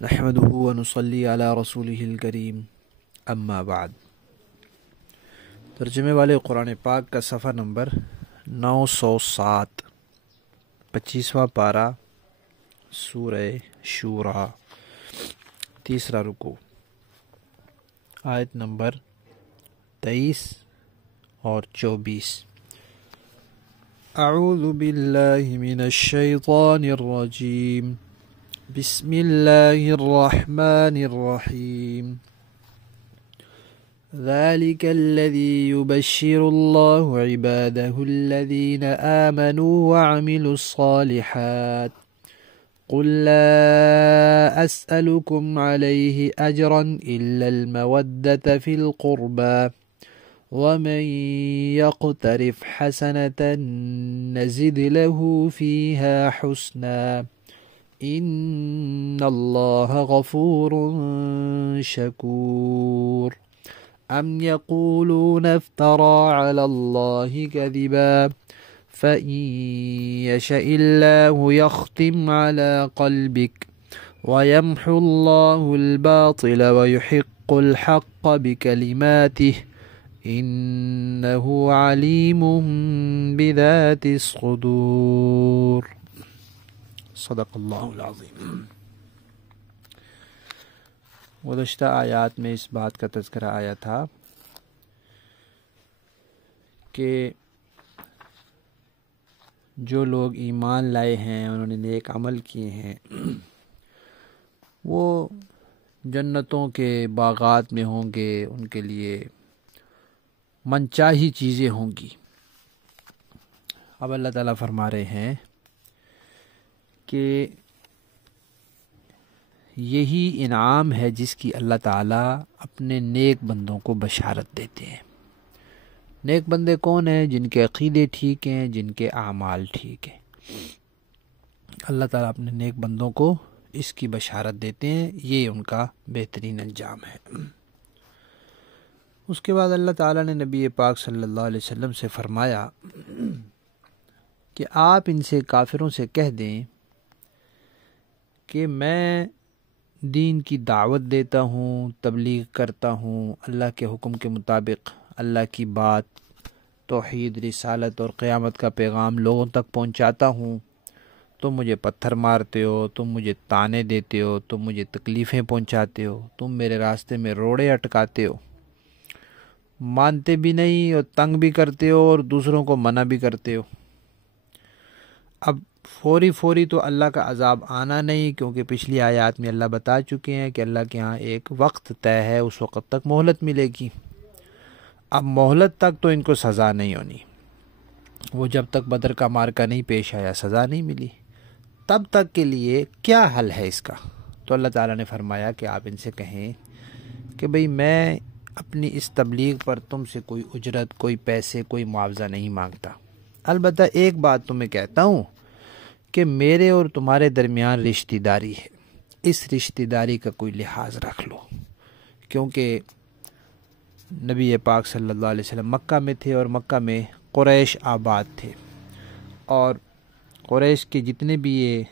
نحمده ونصلي علی رسوله الکریم اما بعد۔ ترجمے والے قرآن پاک کا صفحہ نمبر 907، 25واں پارہ، سورہ شورى، تیسرا رکوع، آیت نمبر 23 اور 24۔ اعوذ باللہ من الشیطان الرجیم، بسم اللہ الرحمن الرحیم۔ ذلك الذي يبشر الله عباده الذين آمنوا وعملوا الصالحات قل لا أسألكم عليه أجرا إلا المودة في القربى ومن يقترف حسنة نزد له فيها حسنا إن الله غفور شكور۔ أم يقولون افترى على الله كذبا فإن يشأ الله يختم على قلبك ويمحو الله الباطل ويحق الحق بكلماته إنه عليم بذات الصدور۔ صدق اللہ العظیم۔ گزشتہ آیات میں اس بات کا تذکرہ آیا تھا کہ جو لوگ ایمان لائے ہیں، انہوں نے نیک عمل کیے ہیں، وہ جنتوں کے باغات میں ہوں گے، ان کے لیے منچاہی چیزیں ہوں گی۔ اب اللہ تعالیٰ فرما رہے ہیں کہ یہی انعام ہے جس کی اللہ تعالیٰ اپنے نیک بندوں کو بشارت دیتے ہیں۔ نیک بندے کون ہیں؟ جن کے عقیدے ٹھیک ہیں، جن کے اعمال ٹھیک ہیں۔ اللہ تعالیٰ اپنے نیک بندوں کو اس کی بشارت دیتے ہیں، یہ ان کا بہترین انجام ہے۔ اس کے بعد اللہ تعالیٰ نے نبی پاک صلی اللہ علیہ وسلم سے فرمایا کہ آپ ان سے، کافروں سے کہہ دیں کہ میں دین کی دعوت دیتا ہوں، تبلیغ کرتا ہوں، اللہ کے حکم کے مطابق اللہ کی بات، توحید، رسالت اور قیامت کا پیغام لوگوں تک پہنچاتا ہوں۔ تم مجھے پتھر مارتے ہو، تم مجھے تانے دیتے ہو، تم مجھے تکلیفیں پہنچاتے ہو، تم میرے راستے میں روڑے اٹکاتے ہو، مانتے بھی نہیں اور تنگ بھی کرتے ہو اور دوسروں کو منع بھی کرتے ہو۔ اب فوری تو اللہ کا عذاب آنا نہیں، کیونکہ پچھلی آیات میں اللہ بتا چکے ہیں کہ اللہ کے ہاں ایک وقت طے ہے، اس وقت تک مہلت ملے گی۔ اب مہلت تک تو ان کو سزا نہیں ہونی، وہ جب تک بدر کا معرکہ نہیں پیش آیا سزا نہیں ملی، تب تک کے لیے کیا حل ہے اس کا؟ تو اللہ تعالیٰ نے فرمایا کہ آپ ان سے کہیں کہ بھئی میں اپنی اس تبلیغ پر تم سے کوئی اجرت، کوئی پیسے، کوئی معاوضہ نہیں مانگتا، البتہ ایک بات تمہیں کہتا ہوں کہ میرے اور تمہارے درمیان رشتہ داری ہے، اس رشتہ داری کا کوئی لحاظ رکھ لو، کیونکہ نبی پاک صلی اللہ علیہ وسلم مکہ میں تھے اور مکہ میں قریش آباد تھے، اور قریش کے جتنے بھی یہ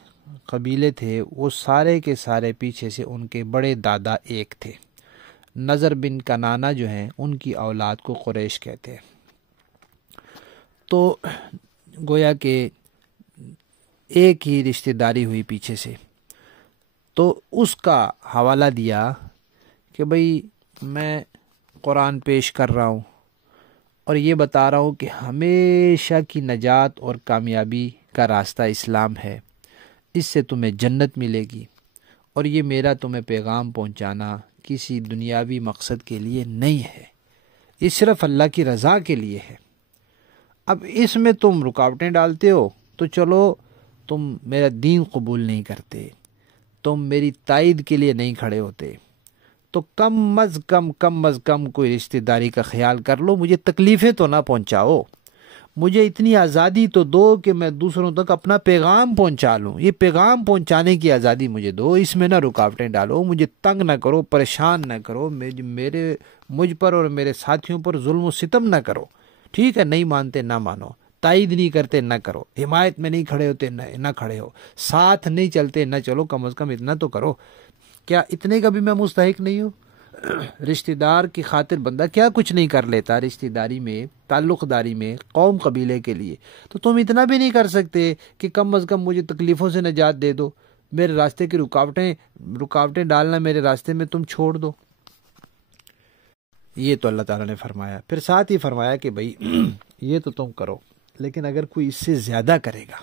قبیلے تھے وہ سارے کے سارے پیچھے سے ان کے بڑے دادا ایک تھے۔ نضر بن کنانہ جو ہیں ان کی اولاد کو قریش کہتے ہیں۔ تو گویا کہ ایک ہی رشتہ داری ہوئی پیچھے سے، تو اس کا حوالہ دیا کہ بھئی میں قرآن پیش کر رہا ہوں اور یہ بتا رہا ہوں کہ ہمیشہ کی نجات اور کامیابی کا راستہ اسلام ہے، اس سے تمہیں جنت ملے گی، اور یہ میرا تمہیں پیغام پہنچانا کسی دنیاوی مقصد کے لیے نہیں ہے، یہ صرف اللہ کی رضا کے لیے ہے۔ اب اس میں تم رکاوٹیں ڈالتے ہو تو چلو تم میرا دین قبول نہیں کرتے، تم میری تائید کے لیے نہیں کھڑے ہوتے، تو کم از کم کوئی رشتہ داری کا خیال کر لو، مجھے تکلیفیں تو نہ پہنچاؤ، مجھے اتنی آزادی تو دو کہ میں دوسروں تک اپنا پیغام پہنچا لوں، یہ پیغام پہنچانے کی آزادی مجھے دو، اس میں نہ رکاوٹیں ڈالو، مجھے تنگ نہ کرو، پریشان نہ کرو، مجھ پر اور میرے ساتھیوں پر ظلم و ستم نہ کرو۔ ٹھیک ہے، نہیں مانتے نہ مانو، تائید نہیں کرتے نہ کرو، حمایت میں نہیں کھڑے ہوتے نہ کھڑے ہو، ساتھ نہیں چلتے نہ چلو، کم از کم اتنا تو کرو کیا اتنے کا بھی میں مستحق نہیں ہوں؟ رشتہ دار کی خاطر بندہ کیا کچھ نہیں کر لیتا، رشتہ داری میں، تعلق داری میں، قوم قبیلے کے لیے، تو تم اتنا بھی نہیں کر سکتے کہ کم از کم مجھے تکلیفوں سے نجات دے دو، میرے راستے کی رکاوٹیں ڈالنا میرے راستے میں تم چھوڑ دو۔ یہ تو اللہ تعالیٰ نے فرمایا۔ پھر ساتھ ہی فرمایا کہ بھائی یہ تو تم کرو، لیکن اگر کوئی اس سے زیادہ کرے گا،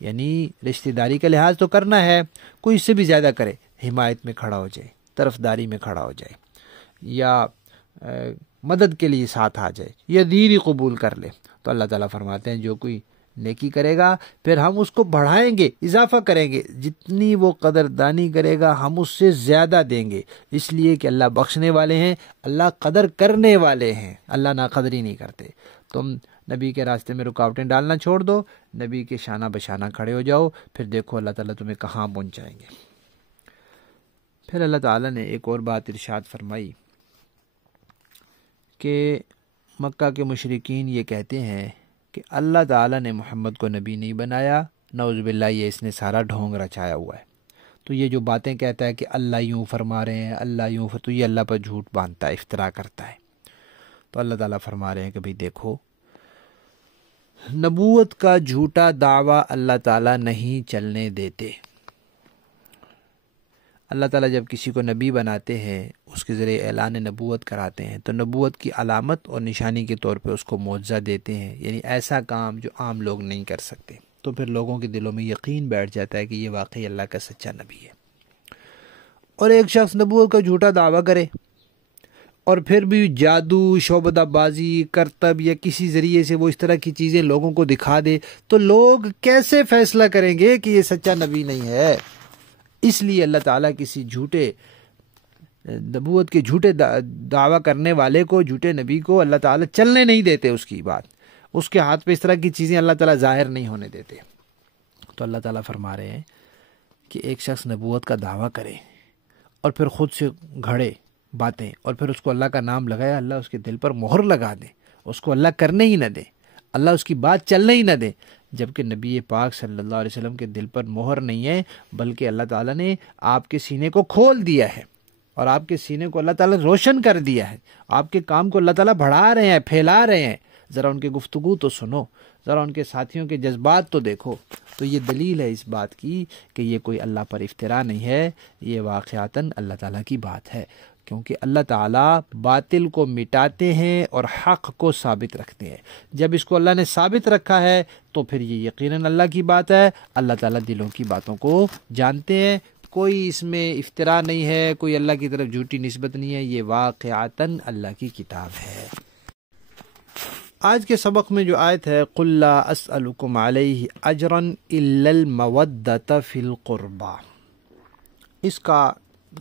یعنی رشتہ داری کا لحاظ تو کرنا ہے، کوئی اس سے بھی زیادہ کرے، حمایت میں کھڑا ہو جائے، طرفداری میں کھڑا ہو جائے، یا مدد کے لیے ساتھ آ جائے، یا دین ہی قبول کر لے، تو اللہ تعالیٰ فرماتے ہیں جو کوئی نیکی کرے گا پھر ہم اس کو بڑھائیں گے، اضافہ کریں گے، جتنی وہ قدردانی کرے گا ہم اس سے زیادہ دیں گے، اس لیے کہ اللہ بخشنے والے ہیں، اللہ قدر کرنے والے ہیں، اللہ ناقدری نہیں کرتے۔ تم نبی کے راستے میں رکاوٹیں ڈالنا چھوڑ دو، نبی کے شانہ بشانہ کھڑے ہو جاؤ، پھر دیکھو اللہ تعالیٰ تمہیں کہاں پہنچائیں گے۔ پھر اللہ تعالیٰ نے ایک اور بات ارشاد فرمائی کہ مکہ کے مشرکین یہ کہتے ہیں کہ اللہ تعالیٰ نے محمد کو نبی نہیں بنایا، نعوذ باللہ یہ اس نے سارا ڈھونگ رچایا ہوا ہے۔ تو یہ جو باتیں کہتا ہے کہ اللہ یوں فرما رہے ہیں، اللہ یوں تو یہ اللہ پر جھوٹ باندھتا ہے، افترا کرتا ہے۔ تو اللہ تعالیٰ فرما رہے ہیں کہ بھئی دیکھو، نبوت کا جھوٹا دعویٰ اللہ تعالیٰ نہیں چلنے دیتے۔ اللہ تعالیٰ جب کسی کو نبی بناتے ہیں، اس کے ذریعے اعلان نبوت کراتے ہیں، تو نبوت کی علامت اور نشانی کے طور پہ اس کو معجزہ دیتے ہیں، یعنی ایسا کام جو عام لوگ نہیں کر سکتے، تو پھر لوگوں کے دلوں میں یقین بیٹھ جاتا ہے کہ یہ واقعی اللہ کا سچا نبی ہے۔ اور ایک شخص نبوت کا جھوٹا دعویٰ کرے اور پھر بھی جادو، شعبدہ بازی، کرتب یا کسی ذریعے سے وہ اس طرح کی چیزیں لوگوں کو دکھا دے، تو لوگ کیسے فیصلہ کریں گے کہ یہ سچا نبی نہیں ہے؟ اس لیے اللہ تعالیٰ کسی جھوٹے نبوت کے جھوٹے دعویٰ کرنے والے کو، جھوٹے نبی کو اللہ تعالیٰ چلنے نہیں دیتے، اس کی بات، اس کے ہاتھ پہ اس طرح کی چیزیں اللہ تعالیٰ ظاہر نہیں ہونے دیتے۔ تو اللہ تعالیٰ فرما رہے ہیں کہ ایک شخص نبوت کا دعویٰ کرے اور پھر خود سے گھڑے باتیں اور پھر اس کو اللہ کا نام لگائے، اللہ اس کے دل پر مہر لگا دے، اس کو اللہ کرنے ہی نہ دے، اللہ اس کی بات چلنے ہی نہ دے، جبکہ نبی پاک صلی اللہ علیہ وسلم کے دل پر مہر نہیں ہے، بلکہ اللہ تعالیٰ نے آپ کے سینے کو کھول دیا ہے اور آپ کے سینے کو اللہ تعالیٰ روشن کر دیا ہے، آپ کے کام کو اللہ تعالیٰ بڑھا رہے ہیں، پھیلا رہے ہیں، ذرا ان کے گفتگو تو سنو، ذرا ان کے ساتھیوں کے جذبات تو دیکھو۔ تو یہ دلیل ہے اس بات کی کہ یہ کوئی اللہ پر افترا نہیں ہے، یہ واقعتاً اللہ تعالیٰ کی بات ہے، کیونکہ اللہ تعالیٰ باطل کو مٹاتے ہیں اور حق کو ثابت رکھتے ہیں۔ جب اس کو اللہ نے ثابت رکھا ہے تو پھر یہ یقیناً اللہ کی بات ہے، اللہ تعالیٰ دلوں کی باتوں کو جانتے ہیں، کوئی اس میں افترا نہیں ہے، کوئی اللہ کی طرف جھوٹی نسبت نہیں ہے، یہ واقعتاً اللہ کی کتاب ہے۔ آج کے سبق میں جو آیت ہے قُلْ لَا أَسْأَلُكُمْ عَلَيْهِ أَجْرًا إِلَّا الْمَوَدَّةَ فِي الْقُرْبَى، اس کا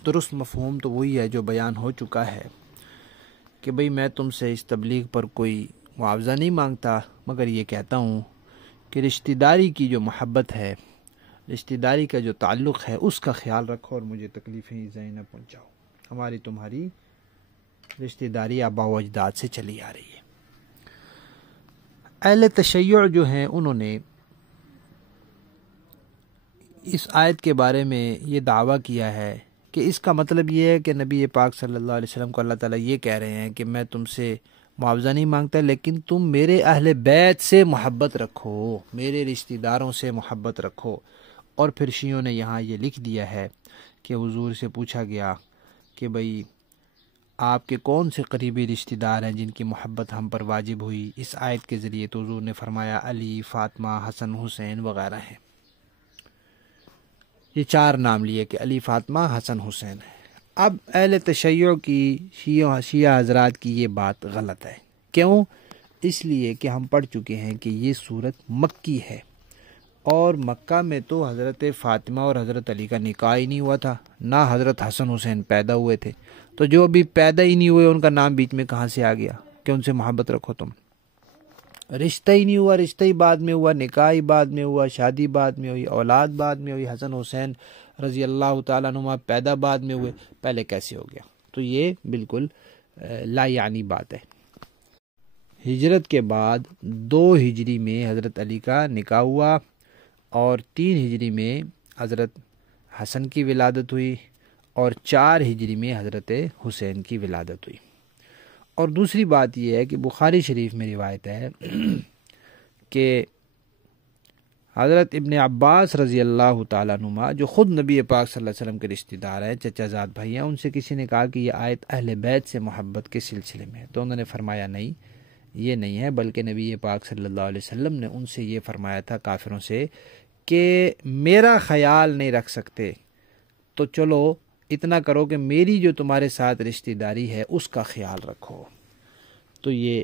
درست مفہوم تو وہی ہے جو بیان ہو چکا ہے کہ بھئی میں تم سے اس تبلیغ پر کوئی معاوضہ نہیں مانگتا، مگر یہ کہتا ہوں کہ رشتہ داری کی جو محبت ہے، رشتہ داری کا جو تعلق ہے، اس کا خیال رکھو اور مجھے تکلیفیں ایذائیں نہ پہنچاؤ۔ ہماری تمہاری رشتہ داری آباء و اجداد سے چلی آ رہی ہے۔ اہل تشیع جو ہیں انہوں نے اس آیت کے بارے میں یہ دعویٰ کیا ہے کہ اس کا مطلب یہ ہے کہ نبی پاک صلی اللہ علیہ وسلم کو اللہ تعالیٰ یہ کہہ رہے ہیں کہ میں تم سے معاوضہ نہیں مانگتا، لیکن تم میرے اہل بیت سے محبت رکھو، میرے رشتہ داروں سے محبت رکھو۔ اور پھر شیعوں نے یہاں یہ لکھ دیا ہے کہ حضور سے پوچھا گیا کہ بھئی آپ کے کون سے قریبی رشتہ دار ہیں جن کی محبت ہم پر واجب ہوئی اس آیت کے ذریعے، تو حضور نے فرمایا علی، فاطمہ، حسن، حسین وغیرہ ہیں۔ یہ چار نام لیے کہ علی، فاطمہ، حسن، حسین ہے۔ اب اہل تشیع کی شیعہ حضرات کی یہ بات غلط ہے۔ کیوں؟ اس لیے کہ ہم پڑھ چکے ہیں کہ یہ صورت مکی ہے، اور مکہ میں تو حضرت فاطمہ اور حضرت علی کا نکاح ہی نہیں ہوا تھا، نہ حضرت حسن حسین پیدا ہوئے تھے، تو جو ابھی پیدا ہی نہیں ہوئے ان کا نام بیچ میں کہاں سے آ گیا کہ ان سے محبت رکھو تم؟ رشتہ ہی نہیں ہوا، رشتہ ہی بعد میں ہوا، نکاح ہی بعد میں ہوا، شادی بعد میں ہوئی، اولاد بعد میں ہوئی، حسن حسین رضی اللہ تعالیٰ عنہما پیدا بعد میں ہوئے، پہلے کیسے ہو گیا؟ تو یہ بالکل لا یعنی بات ہے۔ ہجرت کے بعد 2 ہجری میں حضرت علی کا نکاح ہوا، اور 3 ہجری میں حضرت حسن کی ولادت ہوئی، اور 4 ہجری میں حضرت حسین کی ولادت ہوئی۔ اور دوسری بات یہ ہے کہ بخاری شریف میں روایت ہے کہ حضرت ابن عباس رضی اللہ تعالیٰ عنہما جو خود نبی پاک صلی اللہ علیہ وسلم کے رشتہ دار ہیں، چچا زاد بھائی ہیں، ان سے کسی نے کہا کہ یہ آیت اہل بیت سے محبت کے سلسلے میں ہے، تو انہوں نے فرمایا نہیں، یہ نہیں ہے، بلکہ نبی پاک صلی اللہ علیہ وسلم نے ان سے یہ فرمایا تھا کافروں سے کہ میرا خیال نہیں رکھ سکتے تو چلو اتنا کرو کہ میری جو تمہارے ساتھ رشتہ داری ہے اس کا خیال رکھو۔ تو یہ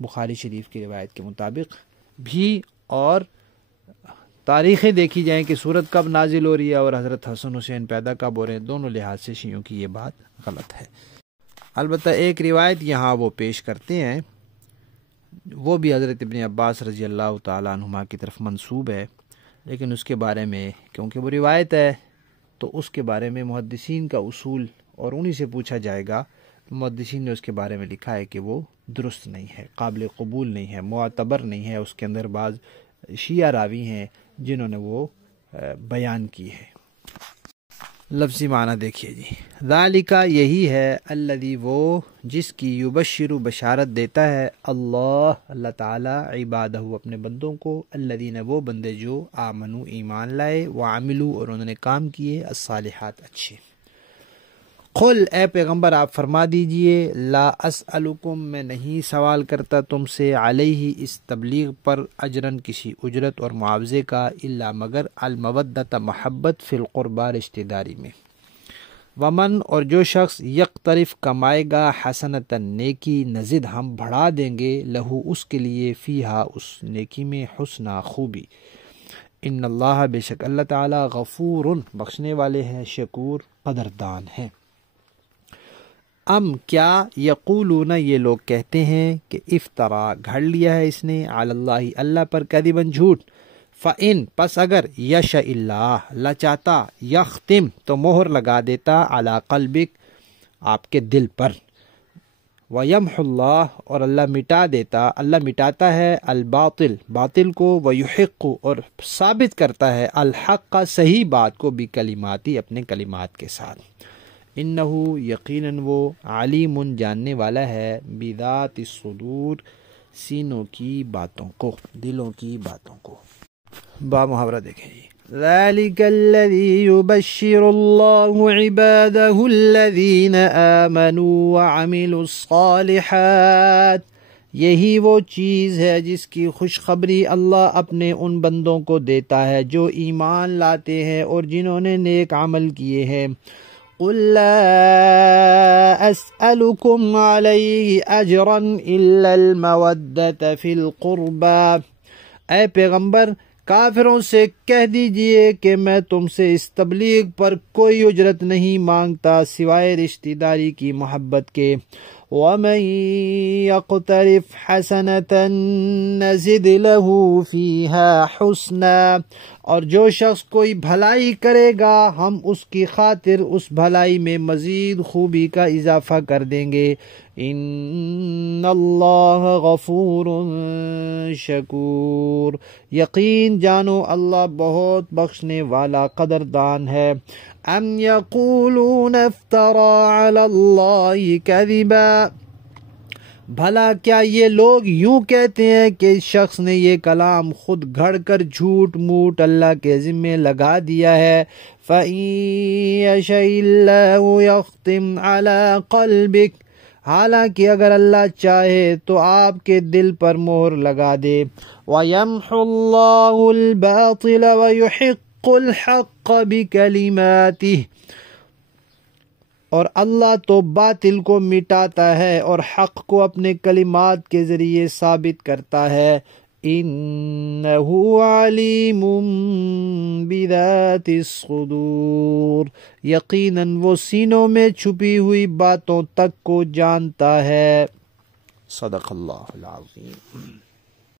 بخاری شریف کی روایت کے مطابق بھی، اور تاریخیں دیکھی جائیں کہ سورت کب نازل ہو رہی ہے اور حضرت حسن حسین پیدا کب ہو رہے ہیں، دونوں لحاظ سے شیعوں کی یہ بات غلط ہے۔ البتہ ایک روایت یہاں وہ پیش کرتے ہیں، وہ بھی حضرت ابن عباس رضی اللہ تعالیٰ عنہما کی طرف منسوب ہے، لیکن اس کے بارے میں کیونکہ وہ روایت ہے تو اس کے بارے میں محدثین کا اصول اور انہی سے پوچھا جائے گا۔ محدثین نے اس کے بارے میں لکھا ہے کہ وہ درست نہیں ہے، قابل قبول نہیں ہے، معتبر نہیں ہے، اس کے اندر بعض شیعہ راوی ہیں جنہوں نے وہ بیان کی ہے۔ لفظی معنی دیکھیے جی، ذالک یہی ہے، الذی وہ جس کی یبشر بشارت دیتا ہے اللہ تعالی عبادہ اپنے بندوں کو، الذین وہ بندے جو آمنو ایمان لائے، وعملوا اور انہوں نے کام کیے، الصالحات اچھے۔ قل اے پیغمبر آپ فرما دیجئے، لا اسألکم میں نہیں سوال کرتا تم سے، علیہ اس تبلیغ پر، اجرن کسی اجرت اور معاوضے کا، الا مگر المودۃ محبت، فی القربى رشتہ داری میں، ومن اور جو شخص یقترف کمائے گا، حسنۃ نیکی، نزد ہم بڑھا دیں گے، لہو اس کے لیے، فیہا اس نیکی میں، حسنہ خوبی، ان اللہ بے شک اللہ تعالی غفور بخشنے والے ہیں، شکور قدردان ہیں۔ ام کیا یقولون یہ لوگ کہتے ہیں کہ افطرا گھڑ لیا ہے اس نے، علی اللہ اللہ پر، کذباً جھوٹ، فإن پس اگر یش اللہ چاہتا، یختم تو مہر لگا دیتا، علی قلبک آپ کے دل پر، ویمح اللہ اور اللہ مٹا دیتا، اللہ مٹاتا ہے، الباطل باطل کو، ویحق اور ثابت کرتا ہے، الحق صحیح بات کو، بکلماتی اپنے کلمات کے ساتھ، انہو یقیناً وہ، علیم جاننے والا ہے، بذات الصدور سینوں کی باتوں کو، دلوں کی باتوں کو۔ با محاورہ دیکھیں جی، ذالک الذی یبشر اللہ عبادہ الذین آمنوا وعملوا الصالحات، یہی وہ چیز ہے جس کی خوشخبری اللہ اپنے ان بندوں کو دیتا ہے جو ایمان لاتے ہیں اور جنہوں نے نیک عمل کیے ہیں۔ قل لا اسألكم علیہ اجرا الا المودۃ فی القربى، اے پیغمبر کافروں سے کہہ دیجئے کہ میں تم سے اس تبلیغ پر کوئی اجرت نہیں مانگتا سوائے رشتہ داری کی محبت کے، ومن یقترف حسنة نزد له فیہا حسنا، اور جو شخص کوئی بھلائی کرے گا ہم اس کی خاطر اس بھلائی میں مزید خوبی کا اضافہ کر دیں گے، ان اللہ غفور شکور، یقین جانو اللہ بہت بخشنے والا قدردان ہے۔ ام یقولون افترى علی اللہ کذبا، بھلا کیا یہ لوگ یوں کہتے ہیں کہ اس شخص نے یہ کلام خود گھڑ کر جھوٹ موٹ اللہ کے ذمے لگا دیا ہے، فَإِن يَشَإِ اللَّهُ يَخْتِمْ عَلَى قَلْبِكَ، حالانکہ اگر اللہ چاہے تو آپ کے دل پر مہر لگا دے، وَيَمْحُ اللَّهُ الْبَاطِلَ وَيُحِقُّ الْحَقَّ بِكَلِمَاتِهِ، اور اللہ تو باطل کو مٹاتا ہے اور حق کو اپنے کلمات کے ذریعے ثابت کرتا ہے، انہ علیم بذات الصدور، یقیناً وہ سینوں میں چھپی ہوئی باتوں تک کو جانتا ہے۔ صدق اللہ العظیم۔